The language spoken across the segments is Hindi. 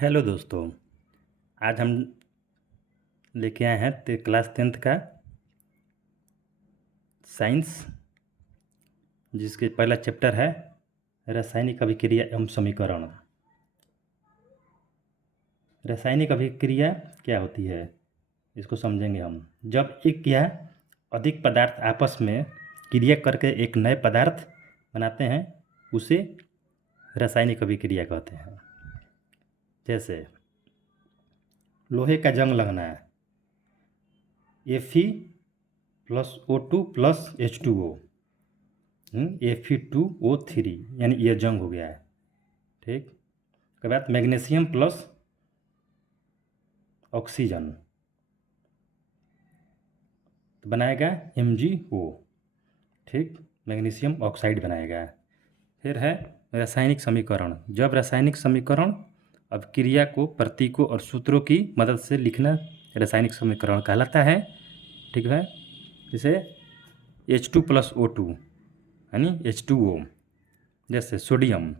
हेलो दोस्तों। आज हम लेके आए हैं क्लास 10th का साइंस, जिसके पहला चैप्टर है रासायनिक अभिक्रिया एवं समीकरण। रासायनिक अभिक्रिया क्या होती है, इसको समझेंगे हम। जब एक या अधिक पदार्थ आपस में क्रिया करके एक नए पदार्थ बनाते हैं, उसे रासायनिक अभिक्रिया कहते हैं। जैसे लोहे का जंग लगना है, Fe+O2 प्लस H2O, Fe2O3, यानी ये जंग हो गया है। ठीक, उसके बाद मैग्नीशियम प्लस ऑक्सीजन तो बनाएगा MgO। ठीक, मैग्नीशियम ऑक्साइड बनाएगा। फिर है रासायनिक समीकरण। जब रासायनिक समीकरण अभिक्रिया को प्रतीकों और सूत्रों की मदद से लिखना रासायनिक समीकरण कहलाता है। ठीक है, जैसे H2+O2 यानी H2O। जैसे सोडियम,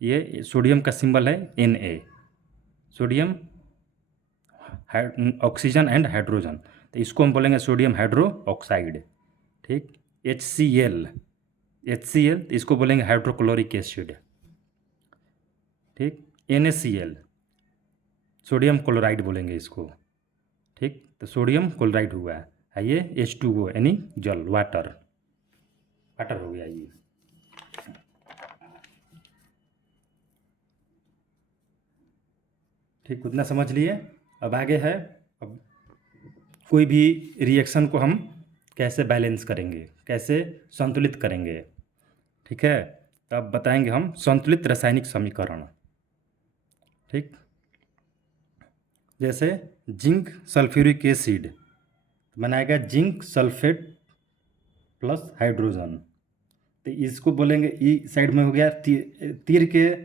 ये सोडियम का सिंबल है Na। Sodium oxygen and hydrogen, तो इसको हम बोलेंगे सोडियम हाइड्रो ऑक्साइड। ठीक, HCl इसको बोलेंगे हाइड्रोक्लोरिक एसिड। ठीक, NaCl सोडियम क्लोराइड बोलेंगे इसको। ठीक, तो सोडियम क्लोराइड हुआ है। ये H2O यानी जल, वाटर हो गया ये। ठीक, उतना समझ लिए। अब आगे है, अब कोई भी रिएक्शन को हम कैसे बैलेंस करेंगे, कैसे संतुलित करेंगे। ठीक है, तो अब बताएंगे हम संतुलित रासायनिक समीकरण। ठीक, जैसे जिंक सल्फ्यूरिक एसिड बनाएगा जिंक सल्फेट प्लस हाइड्रोजन, तो इसको बोलेंगे ई साइड में हो गया, तीर के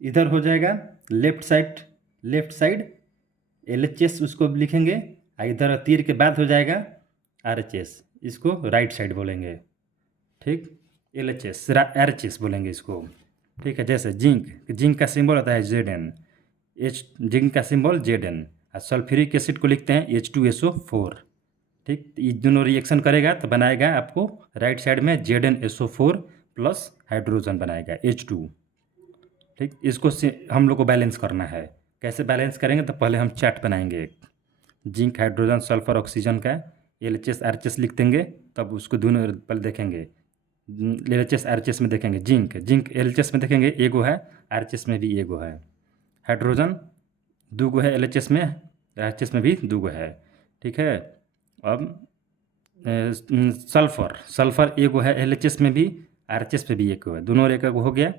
इधर हो जाएगा लेफ्ट साइड LHS उसको लिखेंगे, और इधर तीर के बाद हो जाएगा RHS, इसको राइट साइड बोलेंगे। ठीक, LHS RHS बोलेंगे इसको। ठीक है, जैसे जिंक का सिंबल होता है Zn, जिंक का सिंबल Zn, और सल्फ्यूरिक एसिड को लिखते हैं H2SO4। ठीक, ये दोनों रिएक्शन करेगा तो बनाएगा आपको राइट साइड में ZnSO4 प्लस हाइड्रोजन बनाएगा H2। ठीक, इसको हम लोग को बैलेंस करना है। कैसे बैलेंस करेंगे, तो पहले हम चार्ट बनाएंगे जिंक हाइड्रोजन सल्फर ऑक्सीजन का, LHS RHS लिख देंगे, तब उसको दोनों पहले देखेंगे। LHS RHS में देखेंगे जिंक LHS में देखेंगे एगो है, RHS में भी एगो है। हाइड्रोजन दूगो है LHS में, RHS में भी दूगो है। ठीक है, अब सल्फर एगो है LHS में भी, RHS में भी एक है, दोनों एक हो गया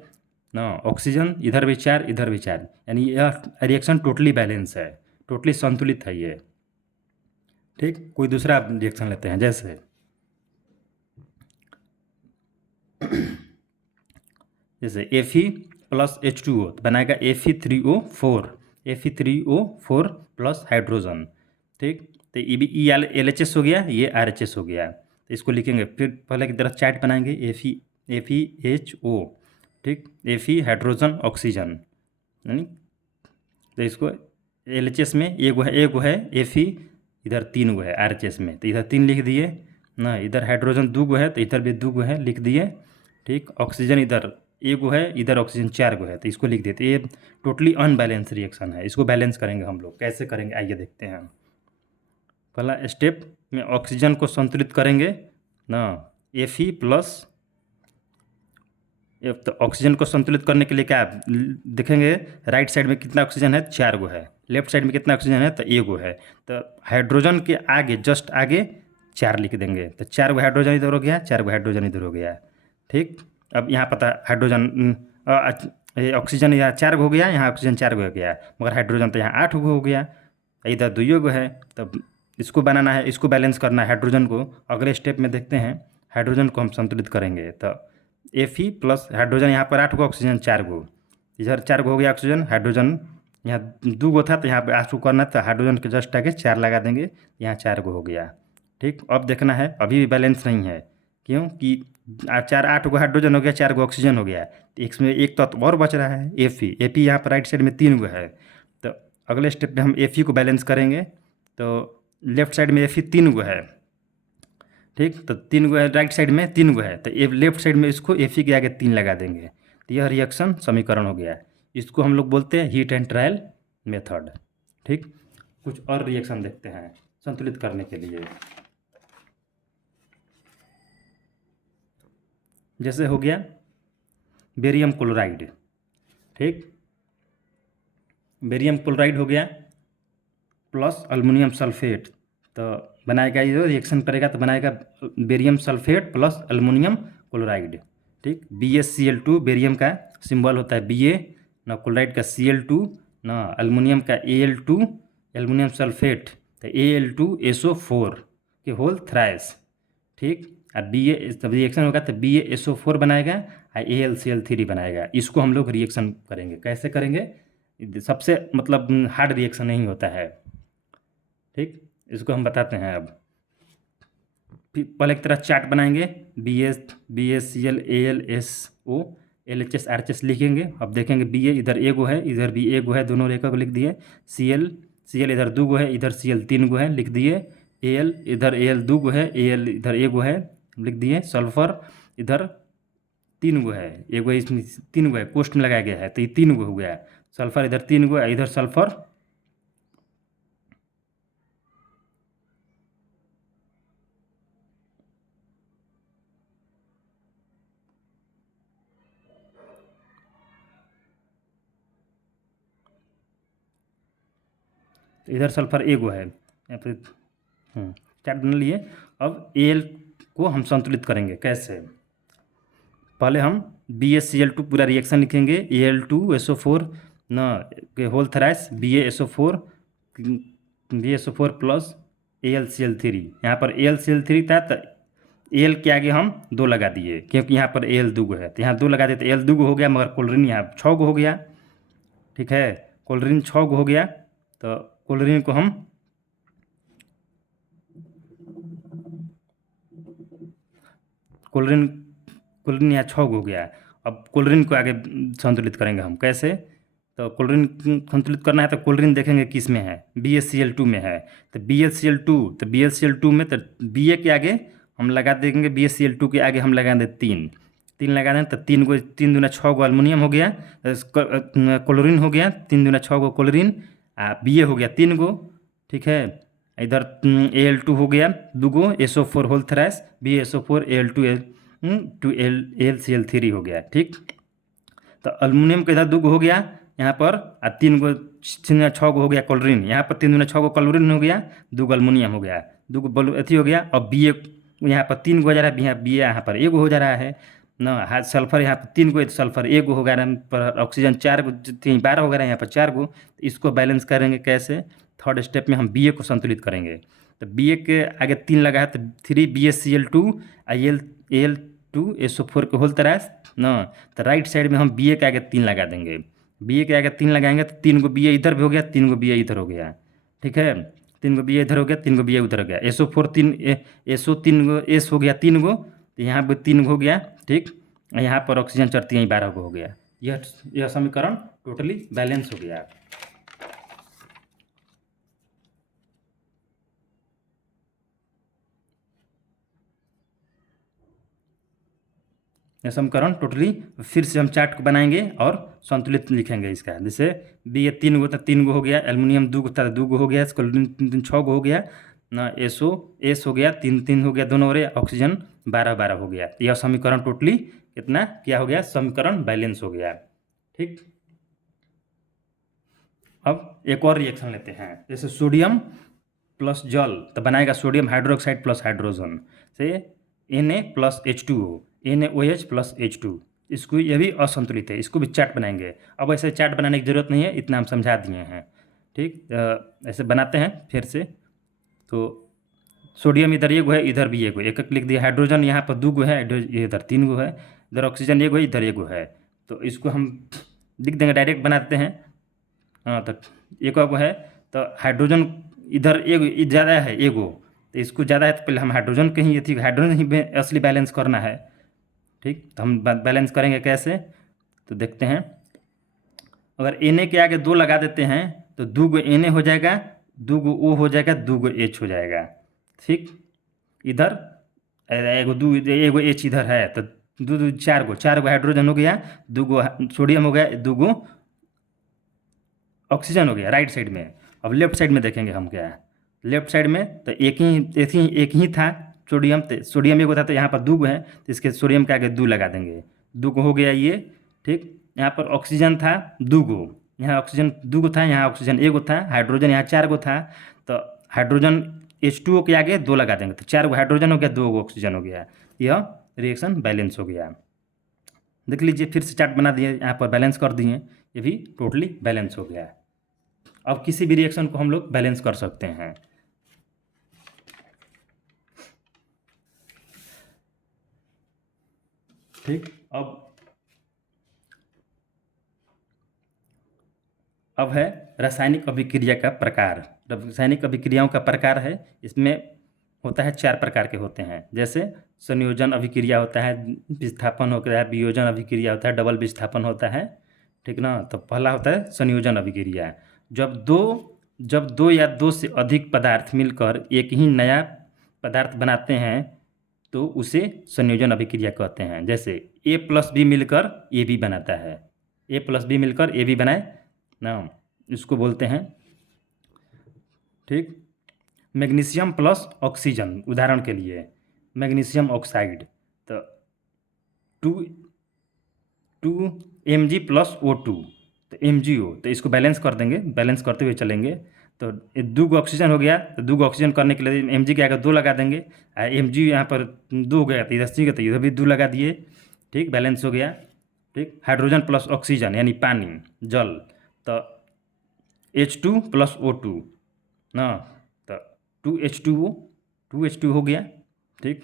ना। ऑक्सीजन इधर भी 4 इधर भी 4, यानी यह रिएक्शन टोटली बैलेंस है, टोटली संतुलित है ये। ठीक, कोई दूसरा रिएक्शन लेते हैं, जैसे Fe+H2O तो बनाएगा Fe3O4 प्लस हाइड्रोजन। ठीक, तो ये भी LHS हो गया, ये RHS हो गया, तो इसको लिखेंगे। फिर पहले की तरह चार्ट बनाएंगे FeHO। ठीक, Fe हाइड्रोजन ऑक्सीजन, यानी तो इसको LHS में एगो है Fe, इधर 3 गो है RHS में, तो इधर 3 लिख दिए ना। इधर हाइड्रोजन 2 गो है, तो इधर भी 2 गो है, लिख दिए। ठीक, ऑक्सीजन इधर एगो है, इधर ऑक्सीजन 4 गो है, तो इसको लिख देते। ये टोटली अनबैलेंस रिएक्शन है, इसको बैलेंस करेंगे हम लोग। कैसे करेंगे आइए देखते हैं। पहला स्टेप में ऑक्सीजन को संतुलित करेंगे ना, Fe प्लस, तो ऑक्सीजन को संतुलित करने के लिए क्या देखेंगे, राइट साइड में कितना ऑक्सीजन है, 4 गो है। लेफ्ट साइड में कितना ऑक्सीजन है, तो एगो है, तो हाइड्रोजन के आगे जस्ट आगे 4 लिख देंगे, तो 4 गो हाइड्रोजन इधर हो गया, 4 गो हाइड्रोजन इधर हो गया। ठीक, अब यहाँ पता हाइड्रोजन ऑक्सीजन यहाँ 4 गो हो गया, यहाँ ऑक्सीजन 4 गो हो गया, मगर हाइड्रोजन तो यहाँ 8 गो हो गया, इधर 2 गो है। तब इसको बनाना है, इसको बैलेंस करना है हाइड्रोजन को। अगले स्टेप में देखते हैं, हाइड्रोजन को हम संतुलित करेंगे, तो Fe प्लस हाइड्रोजन यहाँ पर 8 गो, ऑक्सीजन 4 गो, इधर 4 गो हो गया ऑक्सीजन। हाइड्रोजन यहाँ 2 गो था, तो यहाँ पे 8 गो करना था, हाइड्रोजन के जस्ट आगे 4 लगा देंगे, यहाँ 4 गो हो गया। ठीक, अब देखना है, अभी भी बैलेंस नहीं है, क्योंकि 8 गो हाइड्रोजन हो गया, 4 गो ऑक्सीजन हो गया, तो इसमें एक तत्व और बच रहा है Fe। यहाँ पर राइट साइड में 3 गो है, तो अगले स्टेप में हम Fe को बैलेंस करेंगे। तो लेफ्ट साइड में Fe 3 गो है, ठीक, तो 3 गो है, राइट साइड में 3 गो है, तो ये लेफ्ट साइड में इसको Fe के आगे 3 लगा देंगे, तो यह रिएक्शन समीकरण हो गया। इसको हम लोग बोलते हैं हीट एंड ट्रायल मेथड। ठीक, कुछ और रिएक्शन देखते हैं संतुलित करने के लिए। जैसे हो गया बेरियम क्लोराइड, ठीक, बेरियम क्लोराइड हो गया प्लस अल्युमिनियम सल्फेट, तो बनाएगा, ये रिएक्शन करेगा तो बनाएगा barium sulphate plus aluminium chloride. ठीक, BaCl2 बेरियम का सिंबल होता है Ba, ना क्लोराइड का Cl2, ना अल्युमिनियम का Al2, एल्युमिनियम सल्फेट तो Al2SO4 के होल थ्राइस। ठीक, और Ba तब रिएक्शन होगा तो BaSO4 बनाएगा और AlCl3 बनाएगा। इसको हम लोग रिएक्शन करेंगे, कैसे करेंगे, सबसे मतलब हार्ड रिएक्शन नहीं होता है। ठीक, इसको हम बताते हैं। अब पहले एक तरह चार्ट बनाएंगे, BaCl AlSO LHS RHS लिखेंगे। अब देखेंगे Ba इधर एगो है, इधर भी एगो है, दोनों रेखा को लिख दिए। Cl इधर 2 गो है, इधर Cl 3 गो है, लिख दिए। Al इधर Al 2 गो है, Al इधर एगो है, लिख दिए। सल्फर इधर 3 गो है, एगो इसमें 3 गो है, कोष्ट में लगाया गया है, तो ये 3 गो हो गया। सल्फर इधर 3 गो है, इधर सल्फर तो इधर सल्फर एगो है, या फिर चार्ट बना लिए। अब Al को हम संतुलित करेंगे, कैसे, पहले हम BaCl2 पूरा रिएक्शन लिखेंगे, Al2SO4 न के whole thrice BaSO4 plus AlCl3। यहाँ पर AlCl3 था तो Al के आगे हम 2 लगा दिए, क्योंकि यहाँ पर Al 2 गो है, तो यहाँ 2 लगा दिए तो Al 2 गो हो गया, मगर क्लोरीन यहाँ 6 गो हो गया। ठीक है, क्लोरीन 6 गो हो गया, तो क्लोरीन को हम क्लोरीन यहाँ 6 गो हो गया। अब क्लोरीन को आगे संतुलित करेंगे हम, कैसे, तो क्लोरीन संतुलित करना है तो क्लोरीन देखेंगे किस में है, BaCl2 में है, तो BaCl2 में तो Ba के आगे हम लगा देंगे, BaCl2 के आगे हम लगा दें 3 लगा दें, तो 3 गो 3 दूना 6 गो अल्युमिनियम हो गया, क्लोरीन हो गया, 3 दूना 6 गो क्लोरीन, Ba हो गया 3 गो। ठीक है, इधर Al2 हो गया 2 गो, SO4 whole thrice BaSO4 AlCl3 हो गया। ठीक, तो अल्युमिनियम का इधर 2 गो हो गया यहाँ पर, 3 गो 6 गो हो गया क्लोरीन, यहाँ पर 3 दूना 6 गो क्लोरीन हो गया, 2 गो अल्युमिनियम हो गया, 2 गो अथी हो गया। अब Ba यहाँ पर 3 गो हो जा रहा है, Ba यहाँ पर एगो हो जा रहा है ना, सल्फर यहाँ पर 3 गो, सल्फर एगो हो गया, पर ऑक्सीजन 4 गो, 12 हो गया, यहाँ पर 4 गो। इसको बैलेंस करेंगे कैसे, थर्ड स्टेप में हम Ba को संतुलित करेंगे, तो Ba के आगे 3 लगा है तो 3 BaCl2 Al2SO4 के होल थ्राइस ना, तो राइट साइड में हम Ba के आगे 3 लगा देंगे। Ba के आगे 3 लगाएंगे तो 3 गो Ba इधर भी हो गया, 3 गो Ba इधर हो गया। ठीक है, 3 गो Ba इधर हो गया, 3 गो Ba उधर हो गया। SO4 3 गो S हो गया 3 गो, तो यहाँ पर 3 गो हो गया। ठीक, यहाँ पर ऑक्सीजन चढ़ती है 12 गो हो गया। यह समीकरण टोटली बैलेंस हो गया। यह समीकरण टोटली, फिर से हम चार्ट को बनाएंगे और संतुलित लिखेंगे इसका। जैसे Ba 3 गो था, 3 गो हो गया, एल्युमिनियम 2 गो था, 2 गो हो गया, क्लोरीन 6 गो हो गया ना, S हो गया 3 हो गया दोनों, और ऑक्सीजन 12 हो गया। यह समीकरण टोटली कितना क्या हो गया, समीकरण बैलेंस हो गया। ठीक, अब एक और रिएक्शन लेते हैं, जैसे सोडियम प्लस जल, तो बनाएगा सोडियम हाइड्रोक्साइड प्लस हाइड्रोजन से Na plus H2O, NaOH plus H2। इसको, ये भी असंतुलित है, इसको भी चार्ट बनाएंगे। अब ऐसे चार्ट बनाने की ज़रूरत नहीं है, इतना हम समझा दिए हैं। ठीक, ऐसे बनाते हैं फिर से। तो सोडियम इधर एगो है, इधर भी एगो, एक लिख दिया। हाइड्रोजन यहाँ पर 2 गो है, इधर 3 गो है, इधर ऑक्सीजन एगो है, इधर एगो है, तो इसको हम लिख देंगे, डायरेक्ट बना देते हैं। हाँ, तो एक गो है, तो हाइड्रोजन इधर एगो ज़्यादा है एगो, तो इसको ज़्यादा है तो पहले हम हाइड्रोजन के ही थी, हाइड्रोजन ही असली बैलेंस करना है। ठीक, तो हम बैलेंस करेंगे कैसे, तो देखते हैं। अगर Na के आगे 2 लगा देते हैं तो 2 गो Na हो जाएगा, 2 गो O हो जाएगा, 2 गो H हो जाएगा। ठीक, इधर एगो H इधर है, तो 2 2 4 गो हाइड्रोजन हो गया, 2 गो सोडियम हो गया, 2 गो ऑक्सीजन हो गया राइट साइड में। अब लेफ्ट साइड में देखेंगे हम क्या है, लेफ्ट साइड में तो एक ही था सोडियम, तो सोडियम एगो था, तो यहाँ पर 2 गो है, तो इसके सोडियम के आगे 2 लगा देंगे, 2 गो हो गया ये। ठीक, यहाँ पर ऑक्सीजन था 2 गो, यहाँ ऑक्सीजन 2 गो था, यहाँ ऑक्सीजन एगो था, हाइड्रोजन यहाँ 4 गो था, तो हाइड्रोजन H2O के आगे 2 लगा देंगे, तो 4 गो हाइड्रोजन हो गया, 2 गो ऑक्सीजन हो गया, यह रिएक्शन बैलेंस हो गया। देख लीजिए, फिर से चार्ट बना दिए, यहाँ पर बैलेंस कर दिए, ये भी टोटली बैलेंस हो गया। अब किसी भी रिएक्शन को हम लोग बैलेंस कर सकते हैं। ठीक, अब है रासायनिक अभिक्रिया का प्रकार। रासायनिक अभिक्रियाओं का प्रकार है, इसमें होता है 4 प्रकार के होते हैं, जैसे संयोजन अभिक्रिया होता है, विस्थापन होता है, वियोजन अभिक्रिया होता है, डबल विस्थापन होता है। ठीक ना, तो पहला होता है संयोजन अभिक्रिया। जब दो या 2 से अधिक पदार्थ मिलकर एक ही नया पदार्थ बनाते हैं तो उसे संयोजन अभिक्रिया कहते हैं। जैसे A+B मिलकर AB बनाता है, A+B मिलकर AB बनाए ना, इसको बोलते हैं। ठीक, मैग्नीशियम प्लस ऑक्सीजन, उदाहरण के लिए मैग्नीशियम ऑक्साइड, तो 2 Mg प्लस O2, तो MgO, तो इसको बैलेंस कर देंगे, बैलेंस करते हुए चलेंगे, तो 2 गो ऑक्सीजन हो गया, तो 2 गो ऑक्सीजन करने के लिए Mg के आगे 2 लगा देंगे, Mg यहाँ पर 2 हो गया, तो इधर सी, तो इधर भी 2 लगा दिए। ठीक, बैलेंस हो गया। ठीक, हाइड्रोजन प्लस ऑक्सीजन यानी पानी, जल, तो H2 प्लस O2 ना, तो 2H2O हो गया। ठीक,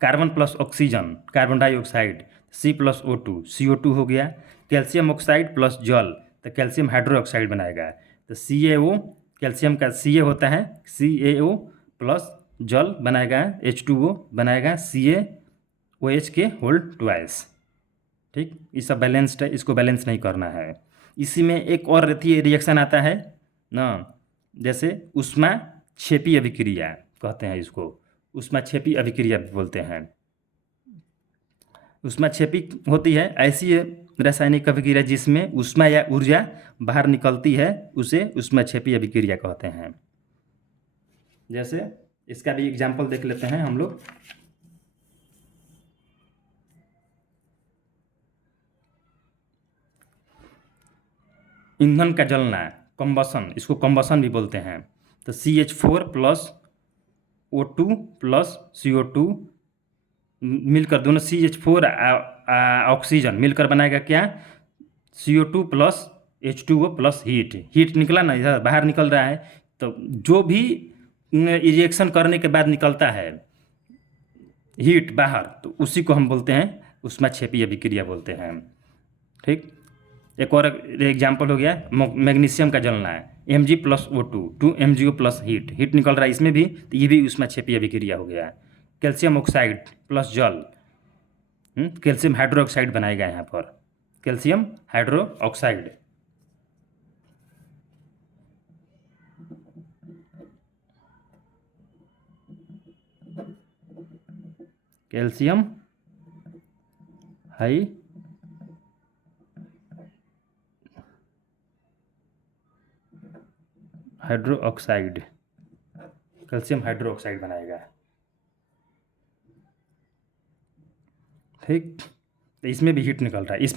carbon plus oxygen, carbon dioxide, C+O2 CO2 हो गया। कैल्शियम ऑक्साइड प्लस जल, तो कैल्शियम हाइड्रोक्साइड बनाएगा, तो CaO, कैल्शियम का Ca होता है, CaO प्लस जल बनाएगा, H2O बनाएगा, CaOH के होल ट्वाइस। ठीक, ये सब बैलेंस्ड है, इसको बैलेंस नहीं करना है। इसी में एक और रिएक्शन आता है ना, जैसे ऊष्माक्षेपी अभिक्रिया कहते हैं इसको, ऊष्माक्षेपी अभिक्रिया बोलते हैं। ऊष्माक्षेपी होती है ऐसी रासायनिक अभिक्रिया जिसमें ऊष्मा या ऊर्जा बाहर निकलती है, उसे ऊष्माक्षेपी अभिक्रिया कहते हैं। जैसे इसका भी एग्जाम्पल देख लेते हैं हम लोग। ईंधन का जलना, कंबसन, इसको कंबसन भी बोलते हैं, तो CH4 plus O2 plus CO2 मिलकर, दोनों CH4 ऑक्सीजन मिलकर बनाएगा क्या, CO2 plus H2O plus heat निकला ना, इधर बाहर निकल रहा है, तो जो भी रिएक्शन करने के बाद निकलता है हीट बाहर, तो उसी को हम बोलते हैं ऊष्माक्षेपी अभिक्रिया बोलते हैं। ठीक, एक और एग्जाम्पल हो गया मैग्नीशियम का जलना है, Mg plus O2, 2 MgO plus heat निकल रहा है इसमें भी, तो ये भी ऊष्माक्षेपी अभिक्रिया हो गया। कैल्शियम ऑक्साइड प्लस जल, कैल्शियम हाइड्रोक्साइड बनाएगा यहाँ पर, calcium hydroxide. Calcium hydroxide, calcium hydroxide बनाएगा। ठीक, तो इसमें भी हीट निकल रहा है, इसमें